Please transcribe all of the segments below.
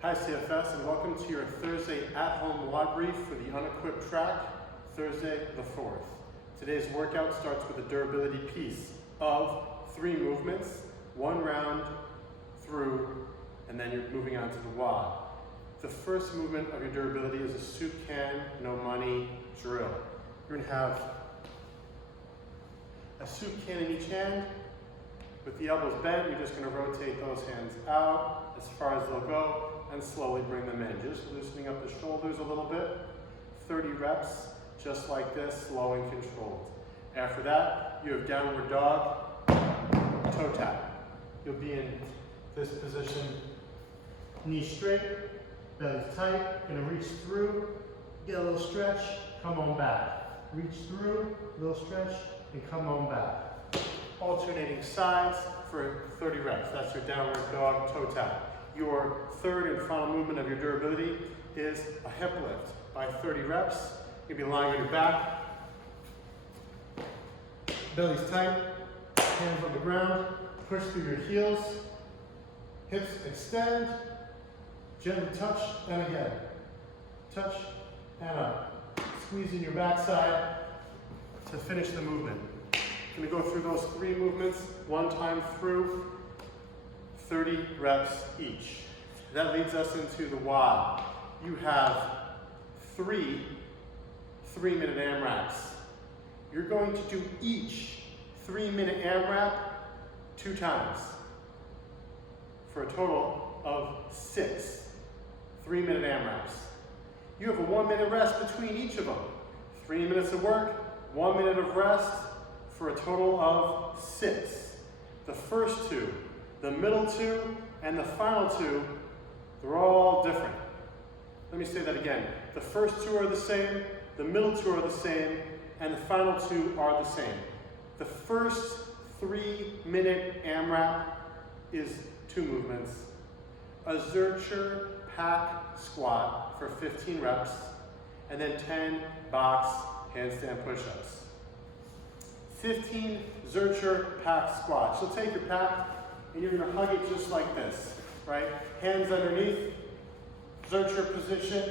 Hi CFS, and welcome to your Thursday at-home WOD brief for the unequipped track, Thursday the 4th. Today's workout starts with a durability piece of 3 movements, 1 round through, and then you're moving on to the WOD. The first movement of your durability is a soup can, no money drill. You're going to have a soup can in each hand. With the elbows bent, you're just going to rotate those hands out as far as they'll go and slowly bring them in. Just loosening up the shoulders a little bit. 30 reps, just like this, slow and controlled. After that, you have downward dog, toe tap. You'll be in this position, knees straight, belly tight. Going to reach through, get a little stretch, come on back. Reach through, little stretch, and come on back. Alternating sides for 30 reps. That's your downward dog, toe tap. Your third and final movement of your durability is a hip lift. By 30 reps, you'll be lying on your back, belly's tight, hands on the ground, push through your heels, hips extend, gently touch, and again. Touch, and up. Squeezing your backside to finish the movement. Going to go through those 3 movements, 1 time through, 30 reps each. That leads us into the WOD. You have 3 3-minute AMRAPs. You're going to do each 3-minute AMRAP 2 times for a total of 6 3-minute AMRAPs. You have a 1-minute rest between each of them. 3 minutes of work, 1 minute of rest, for a total of 6. The first 2, the middle 2, and the final 2, they're all different. Let me say that again. The first 2 are the same, the middle 2 are the same, and the final 2 are the same. The first 3-minute AMRAP is 2 movements. A Zurcher pack squat for 15 reps, and then 10 box handstand push-ups. 15 Zurcher pack squats. So take your pack and you're going to hug it just like this, right? Hands underneath, Zurcher position,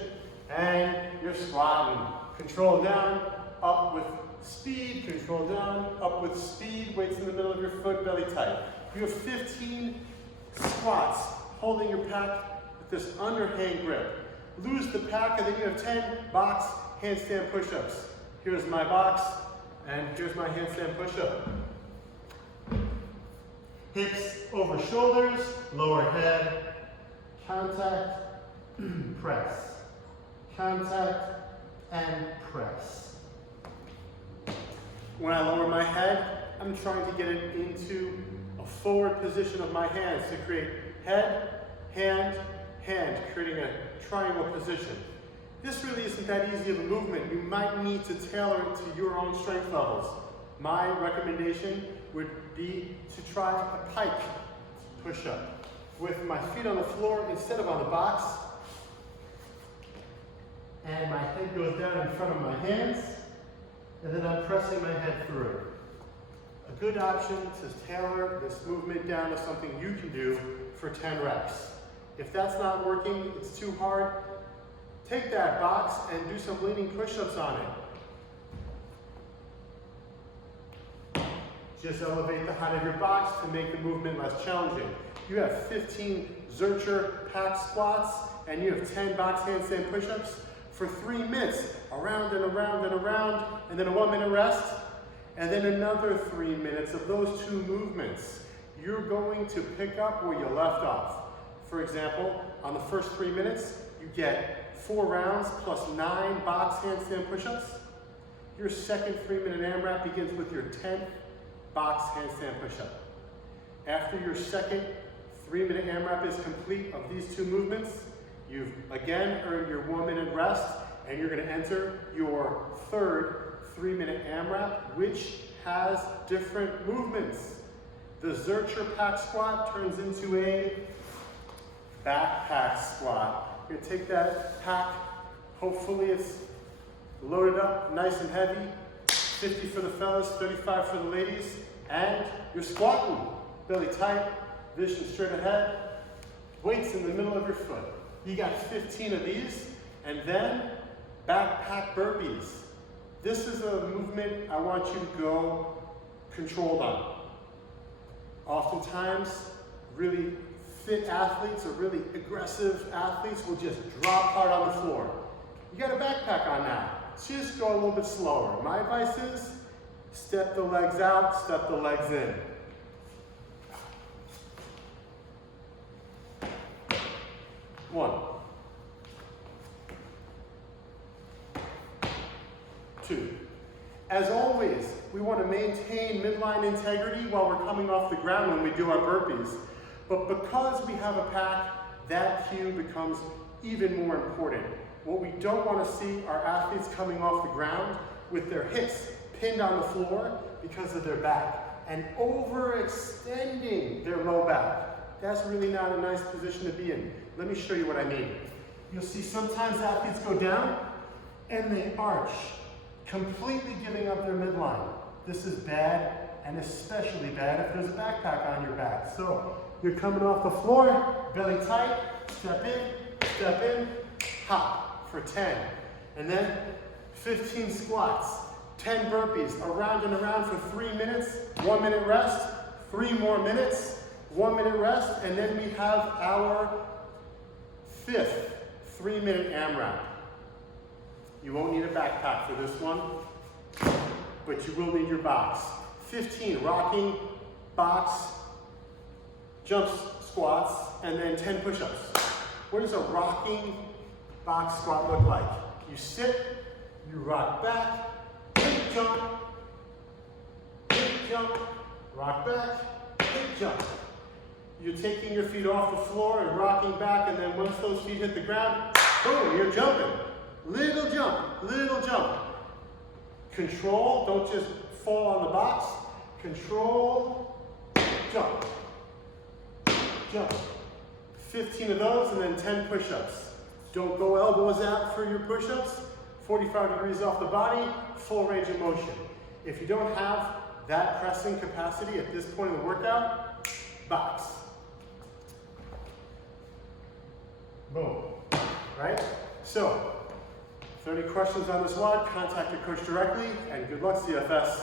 and you're squatting. Control down, up with speed, control down, up with speed, weights in the middle of your foot, belly tight. You have 15 squats holding your pack with this underhand grip. Lose the pack and then you have 10 box handstand push-ups. Here's my box. And here's my handstand push-up. Hips over shoulders, lower head, contact, press. Contact, and press. When I lower my head, I'm trying to get it into a forward position of my hands to create head, hand, hand, creating a triangle position. This really isn't that easy of a movement. You might need to tailor it to your own strength levels. My recommendation would be to try a pike push-up with my feet on the floor instead of on the box. And my head goes down in front of my hands, and then I'm pressing my head through. A good option to tailor this movement down to something you can do for 10 reps. If that's not working, it's too hard, take that box and do some leaning push-ups on it. Just elevate the height of your box to make the movement less challenging. You have 15 Zurcher pack squats and you have 10 box handstand push-ups for 3 minutes, around and around and around, and then a 1-minute rest, and then another 3 minutes of those 2 movements. You're going to pick up where you left off. For example, on the first 3 minutes, you get 4 rounds plus 9 box handstand push-ups. Your second 3-minute AMRAP begins with your 10th box handstand push-up. After your second 3-minute AMRAP is complete of these 2 movements, you've again earned your 1-minute rest, and you're going to enter your third 3-minute AMRAP, which has different movements. The Zurcher pack squat turns into a BackPack squat. You're going to take that pack, hopefully it's loaded up, nice and heavy, 50 for the fellas, 35 for the ladies, and you're squatting, belly tight, vision straight ahead, weights in the middle of your foot. You got 15 of these, and then BackPack Burpees. This is a movement I want you to go controlled on. Oftentimes, really fit athletes or really aggressive athletes will just drop hard on the floor. You got a backpack on now. Just go a little bit slower. My advice is step the legs out, step the legs in. 1, 2. As always, we want to maintain midline integrity while we're coming off the ground when we do our burpees. But because we have a pack, that cue becomes even more important. What we don't want to see are athletes coming off the ground with their hips pinned on the floor because of their back and overextending their low back. That's really not a nice position to be in. Let me show you what I mean. You'll see sometimes athletes go down and they arch, completely giving up their midline. This is bad, and especially bad if there's a backpack on your back. So you're coming off the floor, belly tight, step in, hop for 10. And then 15 squats, 10 burpees, around and around for 3 minutes, 1 minute rest, 3 more minutes, 1 minute rest, and then we have our 5th 3-minute AMRAP. You won't need a backpack for this one, but you will need your box. 15 rocking, box, jump squats, and then 10 push-ups. What does a rocking box squat look like? You sit, you rock back, hip jump, rock back, hip jump. You're taking your feet off the floor and rocking back, and then once those feet hit the ground, boom, you're jumping. Little jump, little jump. Control, don't just fall on the box. Control, jump, jump. 15 of those and then 10 push-ups. Don't go elbows out for your push-ups. 45 degrees off the body, full range of motion. If you don't have that pressing capacity at this point in the workout, box. Boom, right? So, if there are any questions on this WOD, contact your coach directly, and good luck, CFS.